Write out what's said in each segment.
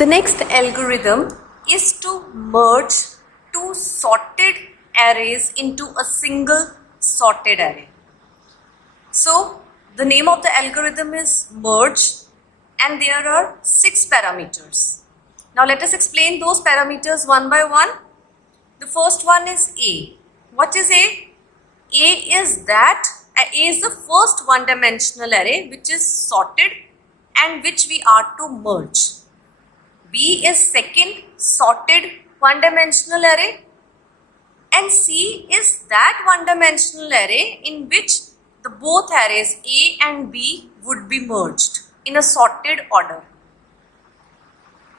The next algorithm is to merge two sorted arrays into a single sorted array. So the name of the algorithm is merge, and there are 6 parameters. Now let us explain those parameters one by one. The first one is A. What is A? A is the first one-dimensional array which is sorted and which we are to merge. B is second sorted one-dimensional array, and C is that one-dimensional array in which the both arrays A and B would be merged in a sorted order.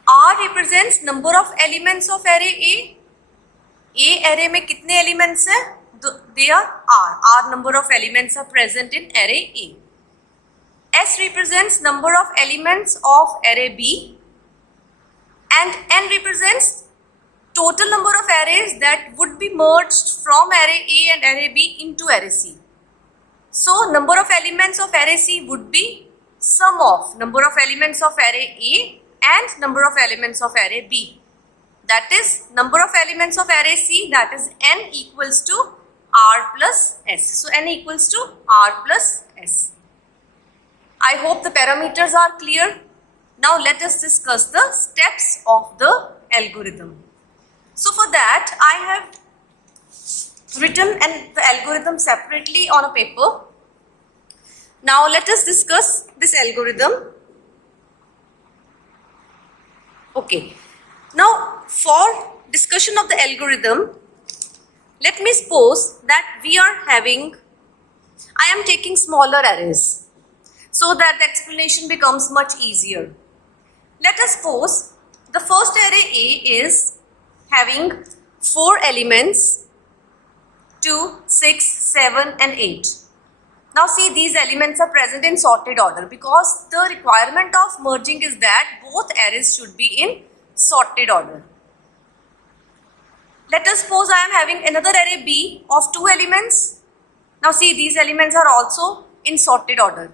R represents number of elements of array A. A array में कितने elements हैं? They are R. R number of elements are present in array A. S represents number of elements of array B. And N represents total number of arrays that would be merged from array A and array B into array C. So number of elements of array C would be sum of number of elements of array A and number of elements of array B. That is number of elements of array C, that is N equals to R plus S. So N equals to R plus S. I hope the parameters are clear. Now let us discuss the steps of the algorithm. So for that I have written the algorithm separately on a paper. Now let us discuss this algorithm. Okay. Now for discussion of the algorithm, let me suppose that I am taking smaller arrays so that the explanation becomes much easier. Let us suppose the first array A is having 4 elements, 2, 6, 7 and 8. Now see, these elements are present in sorted order because the requirement of merging is that both arrays should be in sorted order. Let us suppose I am having another array B of 2 elements. Now see, these elements are also in sorted order.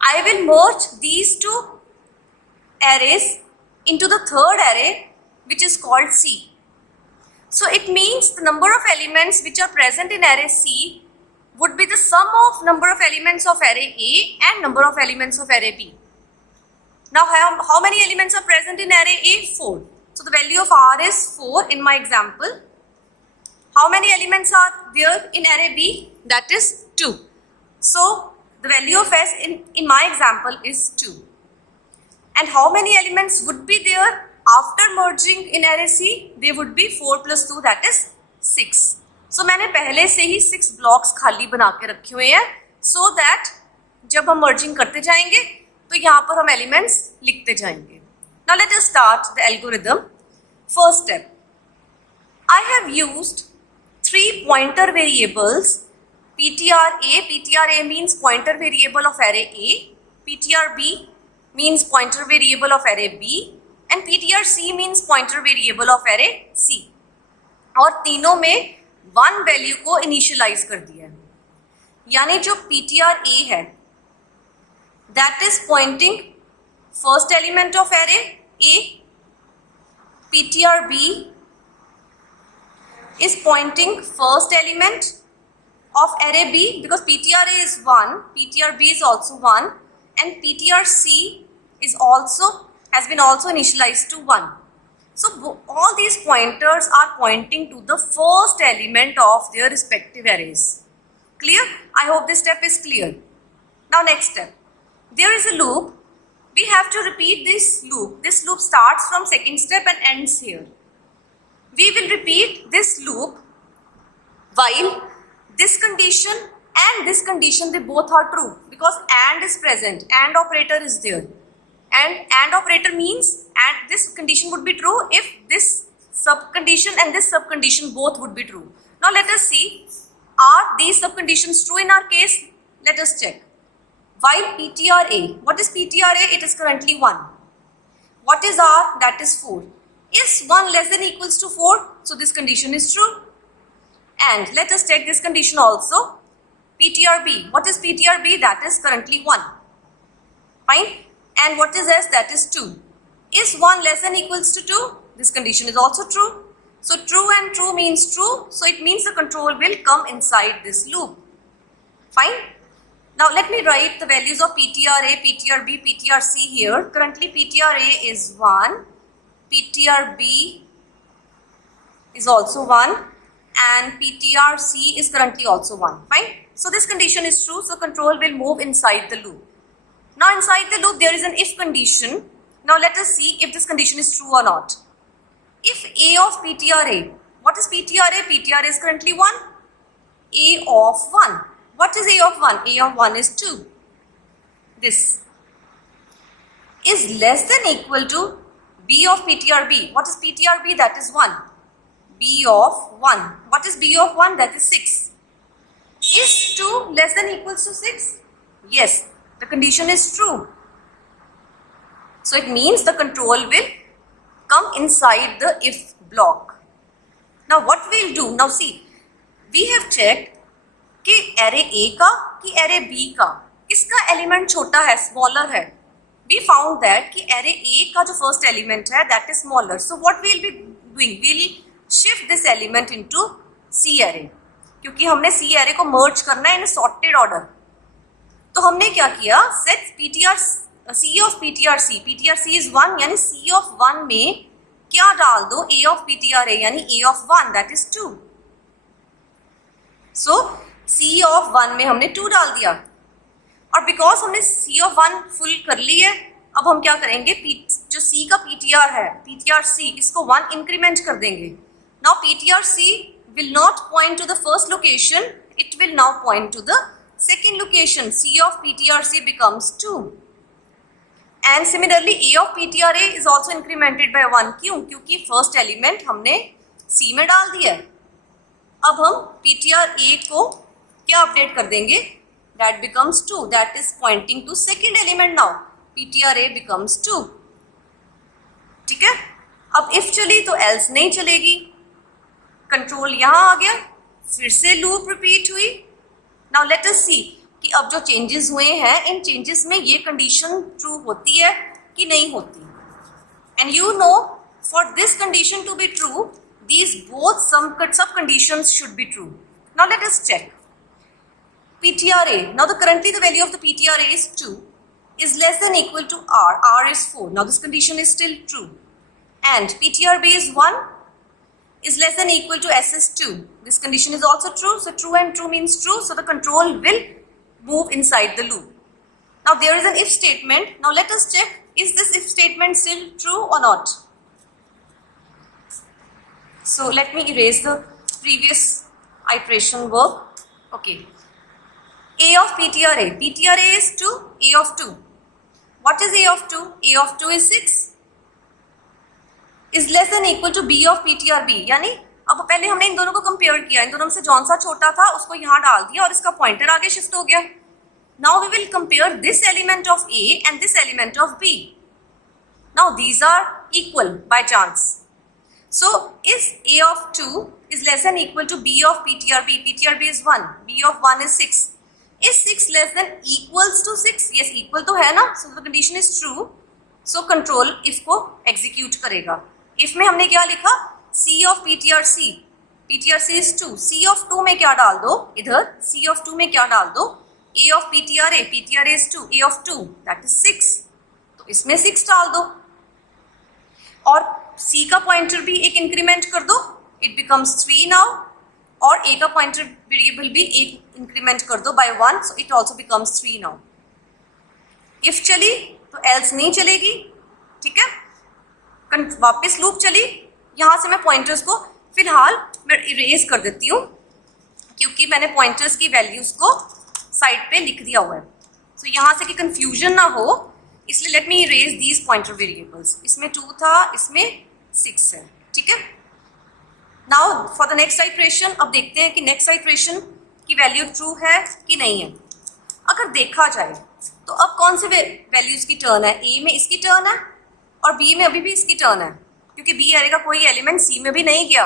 I will merge these 2 arrays into the third array which is called C. So it means the number of elements which are present in array C would be the sum of number of elements of array A and number of elements of array B. Now how many elements are present in array A? 4. So the value of R is 4 in my example. How many elements are there in array B? That is 2. So the value of S in my example is 2. And how many elements would be there after merging in array C? They would be 4 plus 2, that is 6. So मैंने पहले से ही 6 blocks खाली बना के रखे हुए हैं so that जब हम merging करते जाएंगे तो यहाँ पर हम elements लिखते जाएंगे. Now let us start the algorithm. First step. I have used 3 pointer variables. PTRA means pointer variable of array A. PTRB means pointer variable of array B. And PTRC means pointer variable of array C. और तीनों में 1 value को initialise कर दिया है. यानी जो PTRA है that is pointing first element of array A. PTRB is pointing first element of array B because PTRA is 1, PTRB is also 1, and PTRC has been also initialized to 1. So all these pointers are pointing to the first element of their respective arrays. Clear? I hope this step is clear. Now next step. There is a loop. We have to repeat this loop. This loop starts from second step and ends here. We will repeat this loop while this condition and this condition, they both are true because AND is present, AND operator is there. And AND operator means and this condition would be true if this subcondition and this subcondition both would be true. Now let us see, are these subconditions true in our case? Let us check. While PTRA, what is PTRA? It is currently 1. What is R? That is 4. Is 1 less than equals to 4? So this condition is true. And let us check this condition also. PTRB. What is PTRB? That is currently 1. Fine. And what is S? That is 2. Is 1 less than equals to 2? This condition is also true. So true and true means true. So it means the control will come inside this loop. Fine. Now let me write the values of PTR-A, PTR-B, PTR-C here. Currently PTR-A is 1. PTR-B is also 1. And PTR-C is currently also 1. Fine. So this condition is true. So control will move inside the loop. Now inside the loop there is an if condition. Now let us see if this condition is true or not. If A of PTR-A, what is PTR-A? PTR-A is currently 1. A of 1. What is A of 1? A of 1 is 2. This is less than equal to B of PTR-B. What is PTR-B? That is 1. B of 1. What is B of 1? That is 6. Is 2 less than equals to 6? Yes, the condition is true. So it means the control will come inside the if block. Now what we'll do? Now see, we have checked कि array A का कि array B का किसका element छोटा है, smaller है. We found that कि array A का जो फर्स्ट एलिमेंट है that is smaller. So what we'll be doing? We'll shift this element into C array. क्योंकि हमने C array को merge करना है in a sorted order. तो हमने क्या किया? Set PTR C of PTR-C. PTR-C is 1 यानी C of 1 में क्या डाल दो? A of PTR-A यानी A of 1 that is 2. So C of 1 में हमने 2 डाल दिया और because हमने C of 1 फुल कर ली है, अब हम क्या करेंगे? जो C का PTR है PTR-C इसको 1 इंक्रीमेंट कर देंगे. Now PTR-C will not point to the first location, it will now point to the second location. C of PTR-C becomes 2. And similarly A of PTR-A is also incremented by 1. क्यों? क्योंकि first element हमने C में डाल दिया है. अब हम PTR-A को क्या अपडेट कर देंगे? That becomes 2. That is pointing to second element now. PTR-A becomes 2. ठीक है. अब if चली तो else नहीं चलेगी. कंट्रोल यहाँ आ गया, फिर से लूप रिपीट हुई. Now let us see कि अब जो चेंजेस हुए हैं इन चेंजेस में ये कंडीशन ट्रू होती है कि नहीं होती. And you know for this condition to be true these both sub conditions should be true. Now let us check. PTR-A. Now currently the value of the PTR-A is 2 is less than equal to R. R is 4. Now this condition is still true. And PTR-B is 1 is less than equal to S is 2. This condition is also true. So true and true means true. So the control will move inside the loop. Now there is an if statement. Now let us check, is this if statement still true or not? So let me erase the previous iteration work. Okay. A of PTR-A. PTR-A is 2, A of 2. What is A of 2? A of 2 is 6. Is less than equal to B of PTR-B. यानी अब पहले हमने इन दोनों को compare किया, इन दोनों में से जौन सा छोटा था उसको यहाँ डाल दिया और इसका पॉइंटर आगे शिफ्ट हो गया. Now we will compare this element of A and this element of B. Now these are equal by chance. So is A of 2 is less than equal to B of PTR-B. PTR-B is 1. B of 1 is 6. Is 6 less than equals to 6? Yes, equal तो है ना. So the condition is true. So control if को execute करेगा. If में हमने क्या लिखा? C of PTR-C. PTR-C is 2. C of 2 में क्या डाल दो? इधर C of 2 में क्या डाल दो? A of PTR-A. PTR-A is 2. A of 2 that is 6. तो इसमें 6 डाल दो और C का पॉइंटर भी एक इंक्रीमेंट कर दो. It becomes 3 now. और A का पॉइंटर वेरिएबल भी एक इंक्रीमेंट कर दो by 1. So it also becomes 3 now. If चली तो else नहीं चलेगी. ठीक है. वापस लूप चली. यहाँ से मैं पॉइंटर्स को फिलहाल मैं इरेज कर देती हूँ क्योंकि मैंने पॉइंटर्स की वैल्यूज को साइड पे लिख दिया हुआ है. सो यहाँ से कि कंफ्यूजन ना हो इसलिए let me erase these pointer variables. इसमें 2 था, इसमें 6 है. ठीक है. Now for the next iteration अब देखते हैं कि नेक्स्ट आइट्रेशन की वैल्यू ट्रू है कि नहीं है. अगर देखा जाए तो अब कौन से वैल्यूज की टर्न है? ए में इसकी टर्न है और बी में अभी भी इसकी टर्न है क्योंकि बी एरे का कोई एलिमेंट सी में भी नहीं गया.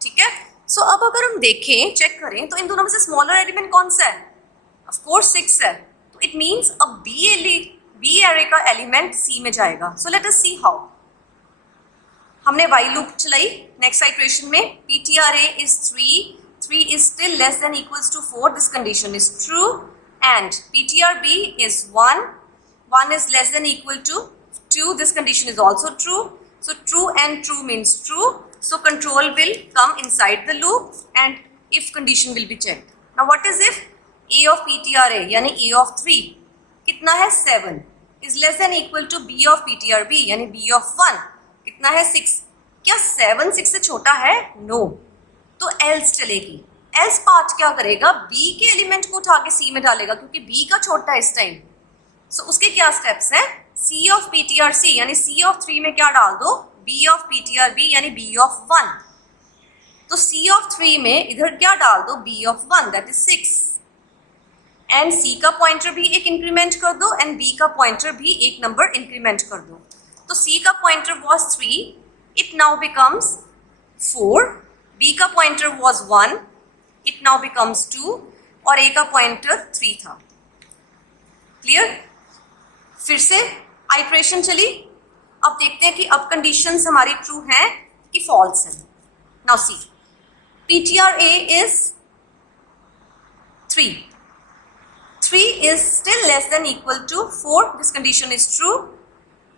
ठीक है. सो अब अगर हम देखें, चेक करें तो इन दोनों में से स्मॉलर एलिमेंट कौन सा है? ऑफ कोर्स 6 है. तो इट मींस अब बी एरे का एलिमेंट सी में जाएगा. So let us see how. हमने वाइल लूप चलाई नेक्स्ट इटरेशन में. PTRA is 3 is still less than equals to 4. This condition is true. And PTRB is 1 is less than equal to 2. This condition is also true. So true and true means true. So control will come inside the loop and if condition will be checked. Now what is if A of PTRA यानी A of 3 कितना है 7 is less than equal to B of PTRB यानी B of 1 कितना है 6. क्या 7 6 से छोटा है? नो. तो एल्स चलेगी. एल्स पार्ट क्या करेगा? बी के एलिमेंट को उठा के सी में डालेगा क्योंकि बी का छोटा है इस टाइम. सो उसके क्या स्टेप्स हैं? सी ऑफ PTRC यानी सी ऑफ 3 में क्या डाल दो? बी ऑफ PTRB यानी बी ऑफ 1. तो सी ऑफ 3 में इधर क्या डाल दो? B of 1 that is 6. And C का पॉइंटर भी एक इंक्रीमेंट कर दो एंड बी का पॉइंटर भी एक नंबर इंक्रीमेंट कर दो. तो C का pointer was 3, it now becomes 4. B का pointer was 1, it now becomes 2 और A का पॉइंटर 3 था. क्लियर? फिर से आइट्रेशन चली. अब देखते हैं कि अब कंडीशंस हमारी ट्रू हैं कि फॉल्स हैं. Now see PTRA is 3. 3 is still less than equal to 4. This condition is true.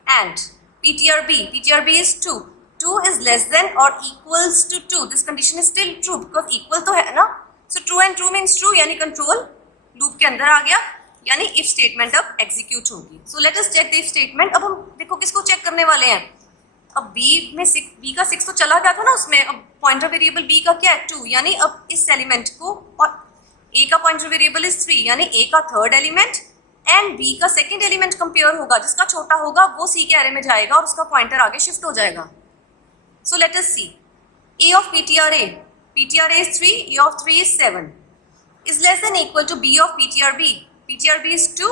And PTRB is 2. 2 is less than or equals to 2. This condition is still true because equal तो है ना. So true and true means true यानी control loop के अंदर आ गया यानी if statement अब execute होगी. So let us check the if statement. अब हम देखो किसको चेक करने वाले हैं. अब B का 6 तो चला गया था ना उसमें. अब पॉइंटर वेरिएबल B का क्या है? 2 यानी अब इस एलिमेंट को और A का पॉइंटर वेरिएबल इज 3 यानी A का थर्ड एलिमेंट एंड B का सेकंड एलिमेंट कंपेयर होगा. जिसका छोटा होगा वो C के एरे में जाएगा और उसका पॉइंटर आगे शिफ्ट हो जाएगा. So let us see. A of PTRA is 3, A of 3 is 7 is less than equal to B of PTRB is 2.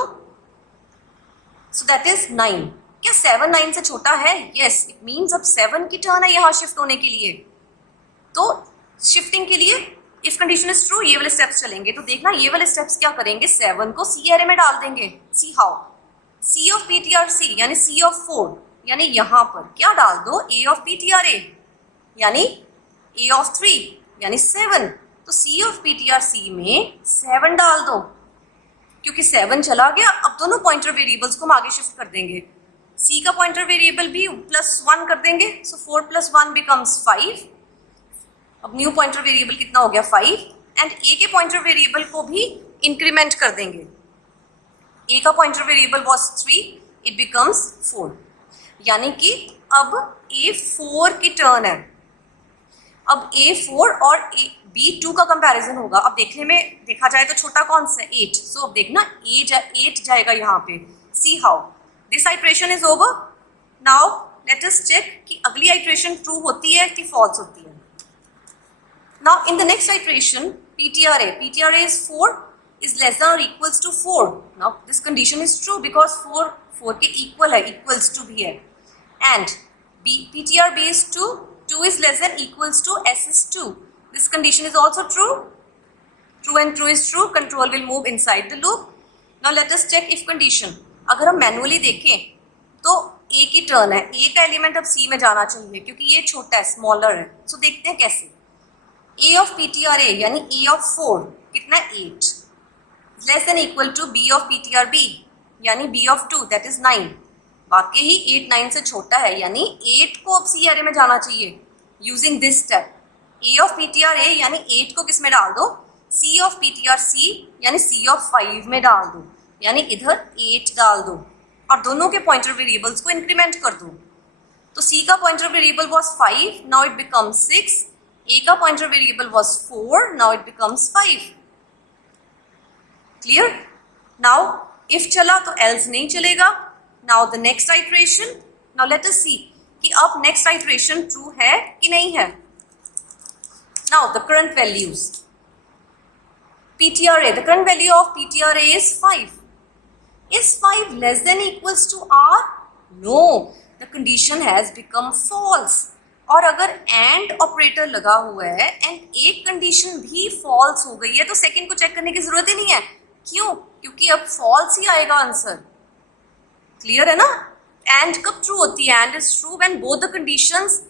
So that is 9. क्या 7 9 से छोटा है? Yes, it means अब 7 की टर्न है यहाँ शिफ्ट होने के लिए. तो शिफ्टिंग के लिए इफ कंडीशन इज ट्रू ये वाले स्टेप्स चलेंगे. तो देखना ये वाले स्टेप्स क्या करेंगे? 7 को सी एरे में डाल देंगे. See how? C of PTRC यानी सी ऑफ 4 यानी यहाँ पर क्या डाल दो? A of PTRA यानी A of 3 यानी 7. तो C of PTRC में 7 डाल दो क्योंकि 7 चला गया. अब दोनों पॉइंटर वेरिएबल्स को हम आगे शिफ्ट कर देंगे. C का पॉइंटर वेरिएबल भी +1 कर देंगे. सो 4 + 1 becomes 5. अब न्यू पॉइंटर वेरिएबल कितना हो गया? 5. एंड A के पॉइंटर वेरिएबल को भी इंक्रीमेंट कर देंगे. A का pointer variable was 3, it becomes 4. यानी कि अब A4 की टर्न है. अब A4 और B2 का कंपैरिजन होगा. अब देखने में देखा जाए तो छोटा कौन सा? 8. सो अब देखना 8 जाएगा यहाँ पे. See how this iteration is over. Now let us check कि अगली आइट्रेशन ट्रू होती है कि फॉल्स होती है. Now in the next iteration, PTRA is 4 is less than or equals to 4. Now this condition is true because 4 के equal है, equals to भी है. And PTRB is 2 is less than equals to S is 2. This condition is also true. True and true is true. Control will move inside the loop. Now let us check if condition. अगर हम manually देखें तो A की turn है. A का element अब C में जाना चाहिए क्योंकि ये छोटा है, स्मॉलर है. सो देखते हैं कैसे. A of PTRA यानी A of 4 कितना? 8 less than equal to B of PTRB यानी B of 2 दैट इज 9. वाकई ही 8 9 से छोटा है यानी 8 को अब C एरे में जाना चाहिए using this step. A of PTRA यानी 8 को किस में डाल दो? C of PTRC यानी C of 5 में डाल दो यानी इधर 8 डाल दो और दोनों के पॉइंटर वेरिएबल्स को इंक्रीमेंट कर दो. तो C का pointer variable was 5, now it becomes 6. A का pointer variable was 4, now it becomes 5. Clear? Now if चला तो else नहीं चलेगा. Now the next iteration. Now let us see कि अब next iteration true है कि नहीं है. Now the current values. PTRA, the current value of PTRA is 5. Is 5 less than equals to R? No, the condition has become false. और अगर and operator लगा हुआ है एंड एक कंडीशन भी फॉल्स हो गई है तो सेकंड को चेक करने की जरूरत ही नहीं है. क्यों? क्योंकि अब फॉल्स ही आएगा आंसर. क्लियर है ना? एंड कब ट्रू होती है? And is true when both the conditions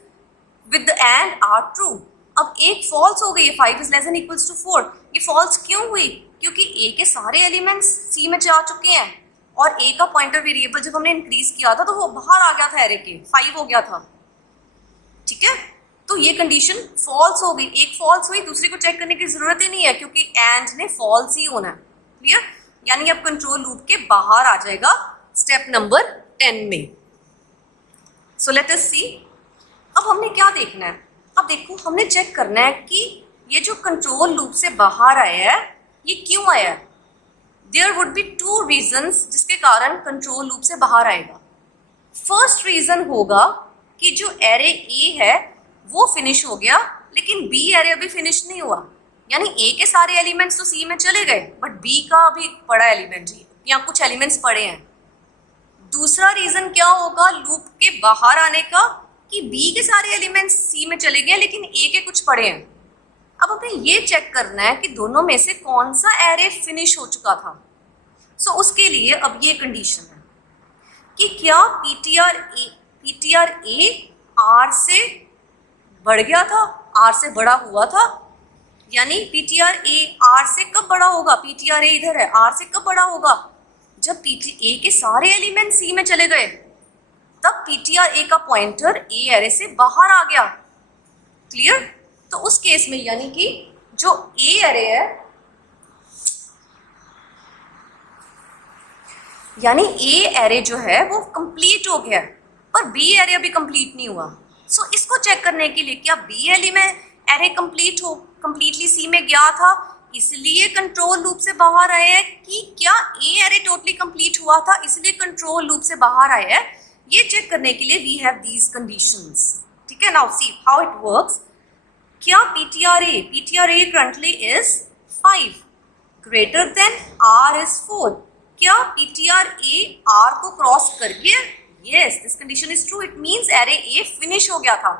with the and are true. अब एक फॉल्स हो गई है, 5 is less than equals to 4। ये फॉल्स क्यों हुई? क्योंकि ए के सारे एलिमेंट्स सी में जा चुके हैं और ए का पॉइंटर वेरिएबल जब हमने इंक्रीज किया था तो वो बाहर आ गया था एरे के, 5 हो गया था। ठीक है, तो ये कंडीशन फॉल्स हो गई। एक फॉल्स हुई, दूसरी को चेक करने की जरूरत ही नहीं है क्योंकि एंड ने फॉल्स ही होना है। क्लियर? यानी अब कंट्रोल लूप के बाहर आ जाएगा स्टेप नंबर 10 में। सो लेट अस सी। अब हमने क्या देखना है? अब देखो, हमने चेक करना है कि ये जो कंट्रोल लूप से बाहर आया है ये क्यों आया है। देयर वुड बी 2 रीजंस जिसके कारण कंट्रोल लूप से बाहर आएगा। फर्स्ट रीजन होगा कि जो एरे ए है वो फिनिश हो गया लेकिन बी एरे अभी फिनिश नहीं हुआ, यानी ए के सारे एलिमेंट्स तो सी में चले गए बट बी का अभी पड़ा एलिमेंट या कुछ एलिमेंट्स पड़े हैं। दूसरा रीजन क्या होगा लूप के बाहर आने का कि बी के सारे एलिमेंट्स सी में चले गए लेकिन ए के कुछ पड़े हैं। अब हमें ये चेक करना है कि दोनों में से कौन सा एरे फिनिश हो चुका था। सो उसके लिए अब ये कंडीशन है कि क्या पीटीआर ए आर से बढ़ गया था, आर से बड़ा हुआ था। यानी पीटीआर ए आर से कब बड़ा होगा? पीटीआर ए इधर है, आर से कब बड़ा होगा? जब ए के सारे एलिमेंट सी में चले गए तब पीटीआर ए का पॉइंटर ए एरे से बाहर आ गया। क्लियर? तो उस केस में यानी कि जो ए एरे है, यानी ए एरे जो है वो कंप्लीट हो गया पर बी एरे अभी कंप्लीट नहीं हुआ। सो इसको चेक करने के लिए क्या बी एलिमेंट एरे कंप्लीटली सी में गया था इसलिए कंट्रोल लूप से बाहर आया है, कि क्या ए एरे टोटली कंप्लीट हुआ था इसलिए कंट्रोल लूप से बाहर आया है। ये चेक करने के लिए वी हैव दीज कंडीशंस। ठीक है, now see how it works. क्या PTR A currently is 5 greater than R is 4। क्या पीटीआर ए आर को क्रॉस कर गया? Yes, this condition is true. It means array A finish हो गया था।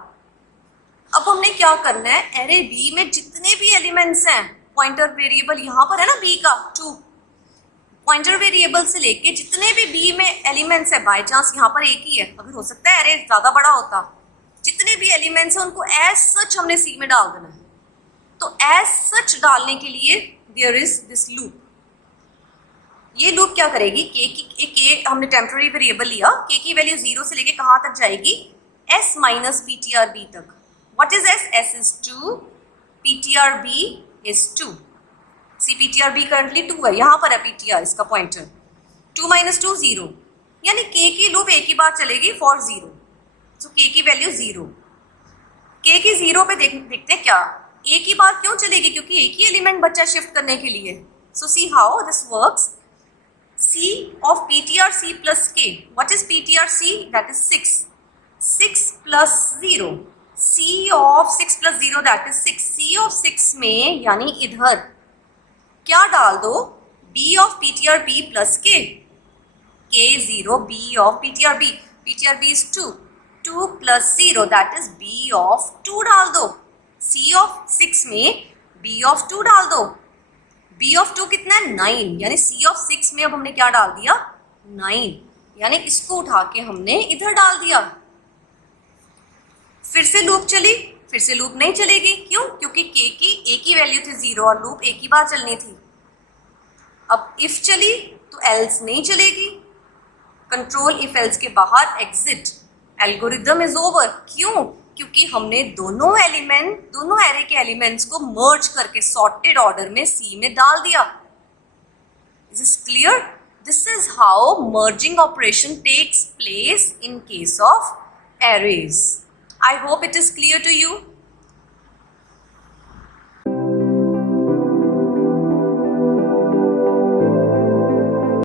अब हमने क्या करना है, एरे बी में जितने भी एलिमेंट्स हैं, पॉइंटर वेरिएबल यहाँ पर है ना बी का 2, पॉइंटर वेरिएबल से लेके जितने भी बी में एलिमेंट्स है, बाय चांस यहाँ पर एक ही है, अगर हो सकता है एरे ज्यादा बड़ा होता, जितने भी एलिमेंट्स हैं उनको एज सच हमने सी में डाल देना है। तो एज सच डालने के लिए देयर इज दिस लूप। ये लूप क्या करेगी, के हमने टेम्पररी वेरिएबल लिया, के की वैल्यू 0 से लेके कहाँ तक जाएगी? s माइनस पीटीआर बी तक। What is s? s is 2, PTR B is 2। C PTR B currently 2 है, यहाँ पर है पीटीआर इसका पॉइंटर। 2 माइनस 2 0, यानी के की लूप एक ही बार चलेगी फॉर 0। सो के की वैल्यू 0। के की 0 पे देखते हैं क्या एक ही बार क्यों चलेगी, क्योंकि एक ही एलिमेंट बचा शिफ्ट करने के लिए। So see how this works. C of PTR C plus K. What is PTR C? That is 6. 6 plus 0. C of 6 plus 0 that is 6. C of 6 में यानी इधर क्या डाल दो? B of PTR B plus K. K 0 B of PTR B. PTR B is 2. 2 plus 0 that is B of 2 डाल दो। C of 6 में B of 2 डाल दो। B of 2 कितना है? 9, यानी C of 6 में अब हमने क्या डाल दिया? 9, यानी इसको उठा के हमने इधर डाल दिया। फिर से लूप चली, फिर से लूप नहीं चलेगी। क्यों? क्योंकि K की एक ही वैल्यू थी 0 और लूप एक ही बार चलनी थी। अब इफ चली तो एल्स नहीं चलेगी। कंट्रोल इफ एल्स के बाहर एग्जिट, एल्गोरिदम इज ओवर। क्यों? क्योंकि हमने दोनों एरे के एलिमेंट्स को मर्ज करके सॉर्टेड ऑर्डर में सी में डाल दिया। Is is clear? This is how merging operation takes place in case of arrays. I hope it is clear to you.